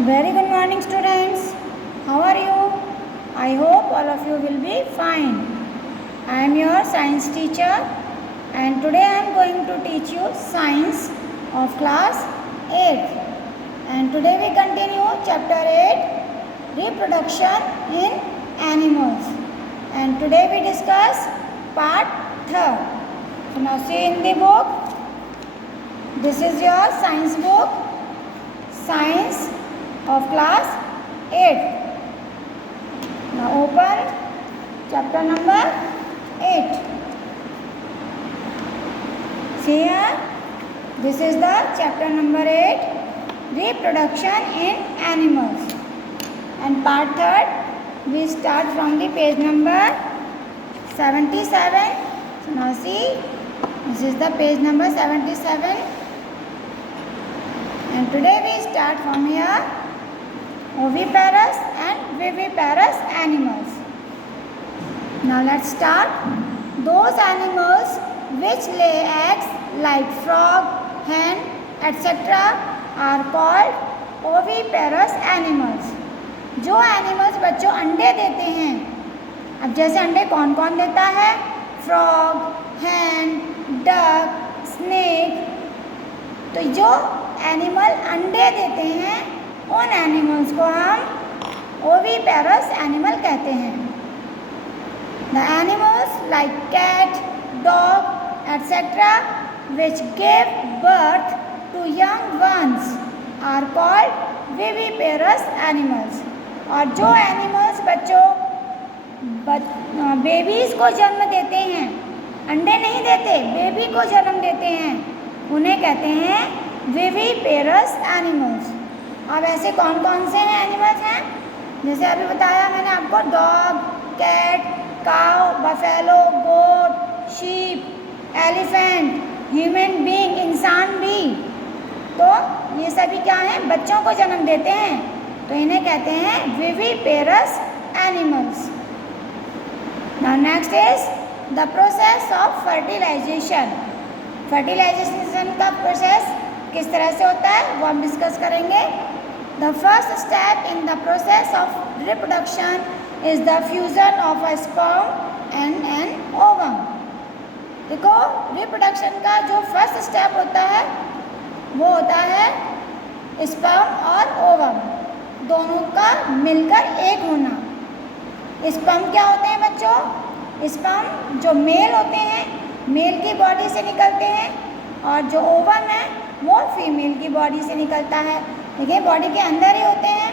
Very good morning, students. How are you? I hope all of you will be fine. I am your science teacher, and today I am going to teach you science of class 8. And today we continue chapter 8, reproduction in animals. And today we discuss part 3rd. So now see in the book. This is your science book, Science of class 8. Now open chapter number 8. See here, this is the chapter number 8, reproduction in animals. And part 3rd, we start from the page number 77. So now see, this is the page number 77. And today we start from here, oviparous and viviparous animals. Now let's start. Those animals which lay eggs like frog, hen, etc. are called oviparous animals. जो animals बच्चों अंडे देते हैं, अब जैसे अंडे कौन कौन देता है? फ्रॉग, हैन, डक, स्नेक. तो जो एनिमल अंडे देते हैं उन एनिमल्स को हम ओविपेरस एनिमल कहते हैं. The animals like cat, dog etcetera which give birth to young ones are called viviparous animals. और जो एनिमल्स बच्चों बेबीज़ को जन्म देते हैं, अंडे नहीं देते, बेबी को जन्म देते हैं, उन्हें कहते हैं विविपेरस एनिमल्स. अब ऐसे कौन कौन से हैं एनिमल्स हैं? जैसे अभी बताया मैंने आपको, डॉग, कैट, काउ, बफेलो, गोट, शीप, एलिफेंट, ह्यूमन बीइंग, इंसान भी. तो ये सभी क्या हैं? बच्चों को जन्म देते हैं, तो इन्हें कहते हैं viviparous animals. Now next is the process of fertilization. Fertilization का प्रोसेस किस तरह से होता है वो हम डिस्कस करेंगे. The first step in the process of reproduction is the fusion of a sperm and an ovum. देखो, रिप्रोडक्शन का जो फर्स्ट स्टेप होता है वो होता है स्पर्म और ओवम दोनों का मिलकर एक होना. स्पर्म क्या होते हैं बच्चों? स्पर्म जो मेल होते हैं, मेल की बॉडी से निकलते हैं, और जो ओवम है वो फीमेल की बॉडी से निकलता है. देखिए, बॉडी के अंदर ही होते हैं.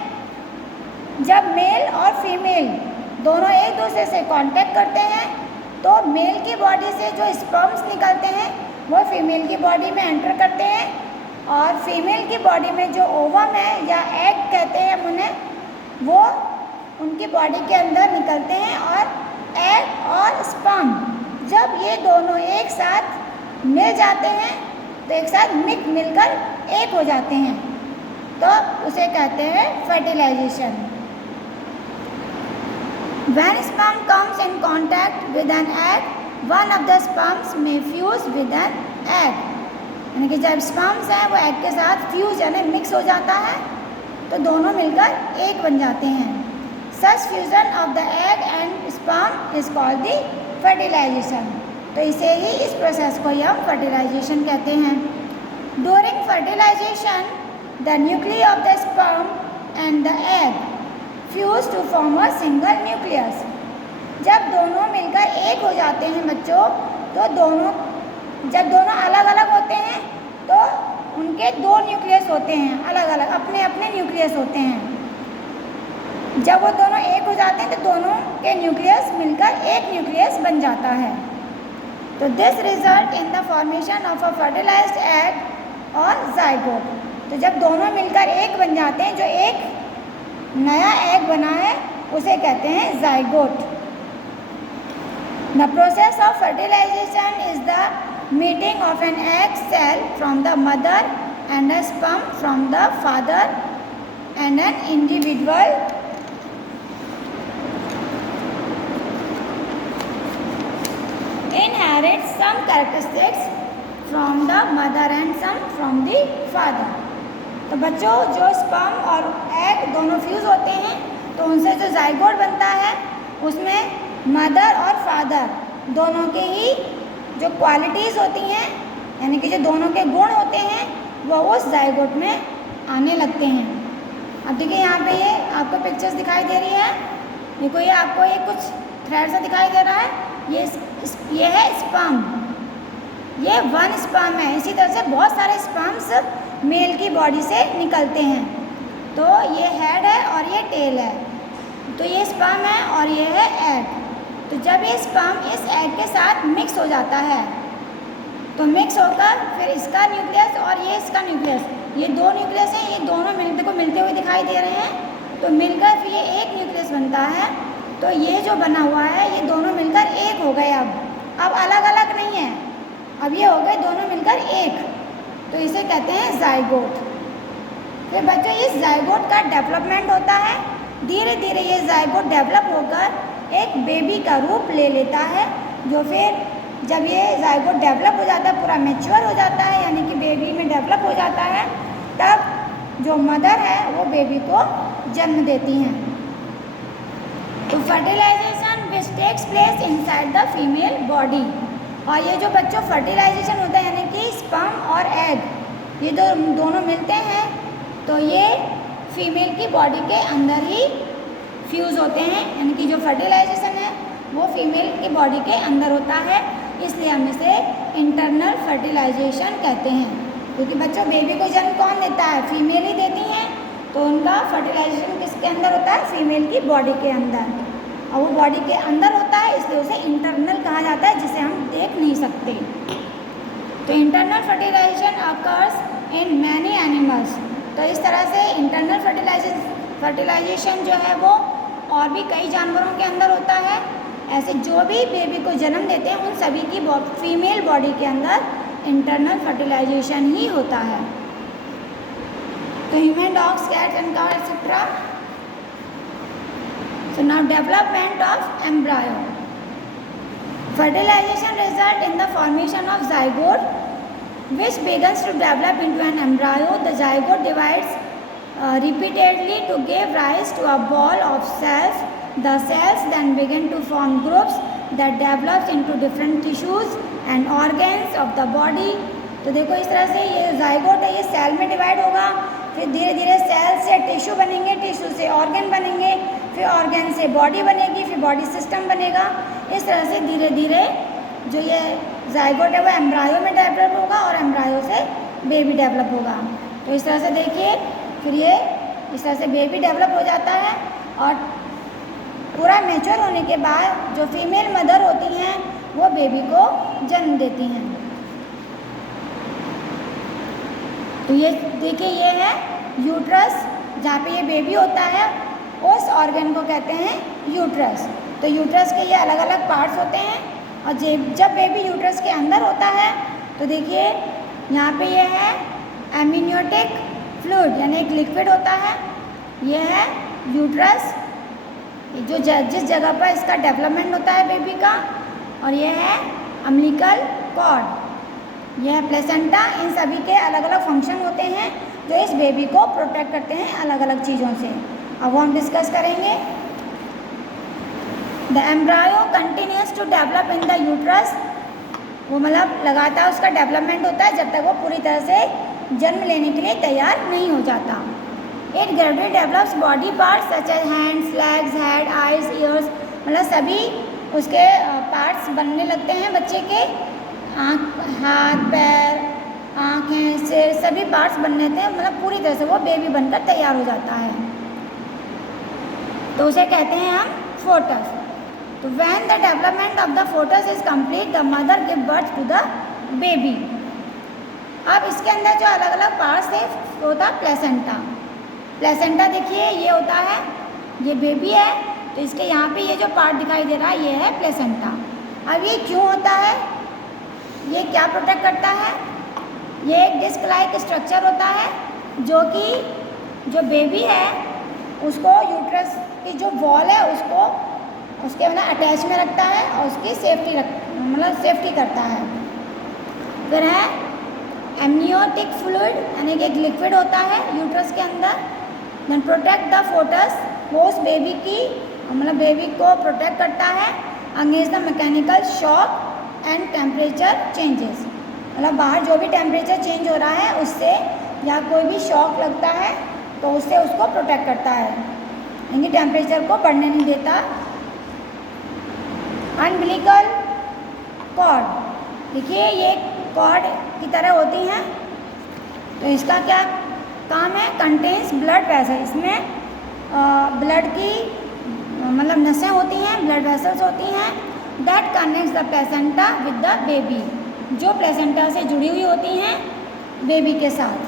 जब मेल और फीमेल दोनों एक दूसरे से कांटेक्ट करते हैं तो मेल की बॉडी से जो स्पर्म्स निकलते हैं वो फीमेल की बॉडी में एंटर करते हैं, और फीमेल की बॉडी में जो ओवम है या एग कहते हैं उन्हें, वो उनकी बॉडी के अंदर निकलते हैं. और एग और स्पर्म जब ये दोनों एक साथ मिल जाते हैं तो एक साथ मिलकर एक हो जाते हैं, तो उसे कहते हैं fertilisation. When sperm comes in contact with an egg, one of the sperms may fuse with an egg. यानी कि जब स्पर्म्स हैं वो एग के साथ फ्यूज यानी मिक्स हो जाता है तो दोनों मिलकर एक बन जाते हैं. Such fusion of the egg and sperm is called the fertilization. तो इसे ही, इस प्रोसेस को ही हम फर्टिलाइजेशन कहते हैं. During fertilization, the nuclei of the sperm and the egg fuse to form a single nucleus. जब दोनों मिलकर एक हो जाते हैं बच्चों, तो जब दोनों अलग अलग होते हैं तो उनके दो न्यूक्लियस होते हैं, अलग अलग अपने अपने न्यूक्लियस होते हैं. जब वो दोनों एक हो जाते हैं तो दोनों के न्यूक्लियस मिलकर एक न्यूक्लियस बन जाता है. तो this result in the formation of a fertilized egg और जाइगोट. तो जब दोनों मिलकर एक बन जाते हैं, जो एक नया एग बना है उसे कहते हैं zygote. The process of fertilization is the meeting of an egg cell from the mother and a sperm from the father, and an individual inherits some characteristics from the mother and some from the father. तो बच्चों जो sperm और egg दोनों fuse होते हैं तो उनसे जो जाइगोट बनता है उसमें मदर और फादर दोनों के ही जो क्वालिटीज़ होती हैं, यानी कि जो दोनों के गुण होते हैं वो उस जाइगोट में आने लगते हैं। अब देखिए यहाँ पे ये आपको पिक्चर्स दिखाई दे रही है, देखो ये आपको ये कुछ थ्रेड सा दिखाई दे रहा है, ये है स्पर्म, ये वन स्पर्म है। इसी तरह से बहुत सारे स्पर्म्स मेल की बॉडी से निकलते हैं। तो ये हेड है और ये टेल है, तो ये स्पर्म है और ये है एग। तो जब ये स्पर्म इस एग के साथ मिक्स हो जाता है तो मिक्स होकर फिर इसका न्यूक्लियस और ये इसका न्यूक्लियस, ये दो न्यूक्लियस हैं, ये दोनों मिलते हुए दिखाई दे रहे हैं। तो मिलकर फिर ये एक न्यूक्लियस बनता है। तो ये जो बना हुआ है ये दोनों मिलकर एक हो गए। अब अलग अलग नहीं है, अब ये हो गए दोनों मिलकर एक, तो इसे कहते हैं जाइगोट। फिर बच्चों इस जाइगोट का डेवलपमेंट होता है, धीरे धीरे ये जाइगोट डेवलप होकर एक बेबी का रूप ले लेता है, जो फिर जब ये जाइगोट डेवलप हो जाता है, पूरा मैच्योर हो जाता है, यानी कि बेबी में डेवलप हो जाता है, तब जो मदर है वो बेबी को जन्म देती हैं। तो fertilization which takes place inside the female body, और ये जो बच्चों फर्टिलाइजेशन होता है यानी कि स्पर्म और एग ये दोनों मिलते हैं तो ये फीमेल की बॉडी के अंदर ही फ्यूज़ होते हैं, यानी कि जो फर्टिलाइजेशन है वो फीमेल की बॉडी के अंदर होता है, इसलिए हम इसे इंटरनल फर्टिलाइजेशन कहते हैं। क्योंकि बच्चों बेबी को जन्म कौन देता है, फीमेल ही देती हैं, तो उनका फर्टिलाइजेशन किसके अंदर होता है, फीमेल की बॉडी के अंदर, और वो बॉडी के अंदर होता है इसलिए उसे इंटरनल कहा जाता है, जिसे हम देख नहीं सकते। तो internal fertilization occurs in many animals, तो इस तरह से इंटरनल फर्टिलाइजेशन जो है वो और भी कई जानवरों के अंदर होता है। ऐसे जो भी बेबी को जन्म देते हैं उन सभी की फीमेल बॉडी के अंदर इंटरनल फर्टिलाइजेशन ही होता है। तो human, dogs, cats and cow etcetera. So now development of embryo. Fertilization result in the formation of zygote, which begins to develop into an embryo. The zygote divides repeatedly to give rise to a ball of cells. The cells then begin to form groups that develops into different tissues and organs of the body. तो देखो इस तरह से ये zygote है, ये cell में divide होगा, फिर धीरे धीरे सेल से टिश्यू बनेंगे, टिश्यू से ऑर्गन बनेंगे, फिर ऑर्गन से बॉडी बनेगी, फिर बॉडी सिस्टम बनेगा। इस तरह से धीरे धीरे जो ये जाइगोट है वो एम्ब्रायो में डेवलप होगा और एम्ब्रायो से बेबी डेवलप होगा। तो इस तरह से देखिए फिर ये इस तरह से बेबी डेवलप हो जाता है और पूरा मैच्योर होने के बाद जो फीमेल मदर होती हैं वो बेबी को जन्म देती हैं। तो ये देखिए ये है यूट्रस, जहाँ पे ये बेबी होता है उस ऑर्गन को कहते हैं यूट्रस। तो यूट्रस के ये अलग अलग पार्ट्स होते हैं और जब बेबी यूट्रस के अंदर होता है तो देखिए यहाँ पे ये है एमनियोटिक फ्लूइड, यानी एक लिक्विड होता है, ये है यूट्रस जो जिस जगह पर इसका डेवलपमेंट होता है बेबी का, और ये है अम्बिलिकल कॉर्ड, यह है प्लेसेंटा। इन सभी के अलग अलग फंक्शन होते हैं जो इस बेबी को प्रोटेक्ट करते हैं अलग अलग चीज़ों से। अब वो हम डिस्कस करेंगे। The embryo continues to develop in the uterus, वो मतलब लगातार उसका डेवलपमेंट होता है जब तक वो पूरी तरह से जन्म लेने के लिए तैयार नहीं हो जाता। It gradually develops body parts such as hands, legs, head, eyes, ears, मतलब सभी उसके पार्ट्स बनने लगते हैं बच्चे के, आँख, हाथ, पैर, आँखें, सिर, सभी पार्ट्स बनने लगते हैं, मतलब पूरी तरह से वो बेबी बनकर तैयार हो जाता है। तो उसे कहते हैं हम फोटस। तो when the development of the foetus is complete the mother give birth to the baby. अब इसके अंदर जो अलग अलग पार्ट्स है वो होता प्लेसेंटा। प्लेसेंटा देखिए ये होता है, ये बेबी है तो इसके यहाँ पे ये जो पार्ट दिखाई दे रहा है ये है प्लेसेंटा। अब ये क्यों होता है, ये क्या प्रोटेक्ट करता है, ये एक डिस्क लाइक स्ट्रक्चर होता है जो कि जो बेबी है उसको यूट्रस की जो वॉल है उसको उसके मतलब अटैच में रखता है और उसकी सेफ्टी करता है। फिर है एमनियोटिक फ्लूइड यानी कि एक लिक्विड होता है यूट्रस के अंदर। Then protect the foetus, host baby की मतलब बेबी को प्रोटेक्ट करता है against the mechanical shock and temperature changes. मतलब बाहर जो भी टेम्परेचर चेंज हो रहा है उससे या कोई भी शॉक लगता है तो उससे उसको प्रोटेक्ट करता है, यानी टेम्परेचर को बढ़ने नहीं देता। अम्बिलिकल कॉर्ड, देखिए ये कॉर्ड की तरह होती हैं, तो इसका क्या काम है? कंटेन्स ब्लड वेसल, इसमें ब्लड की मतलब नसें होती हैं, ब्लड वेसल्स होती हैं। That connects the placenta with the baby, जो प्लेसेंटा से जुड़ी हुई होती हैं बेबी के साथ।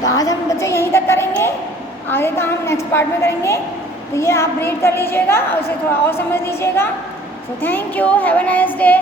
तो आज हम बच्चे यहीं तक करेंगे, आगे का हम नेक्स्ट पार्ट में करेंगे। तो ये आप रीड कर लीजिएगा और उसे थोड़ा और समझ लीजिएगा। So thank you, have a nice day.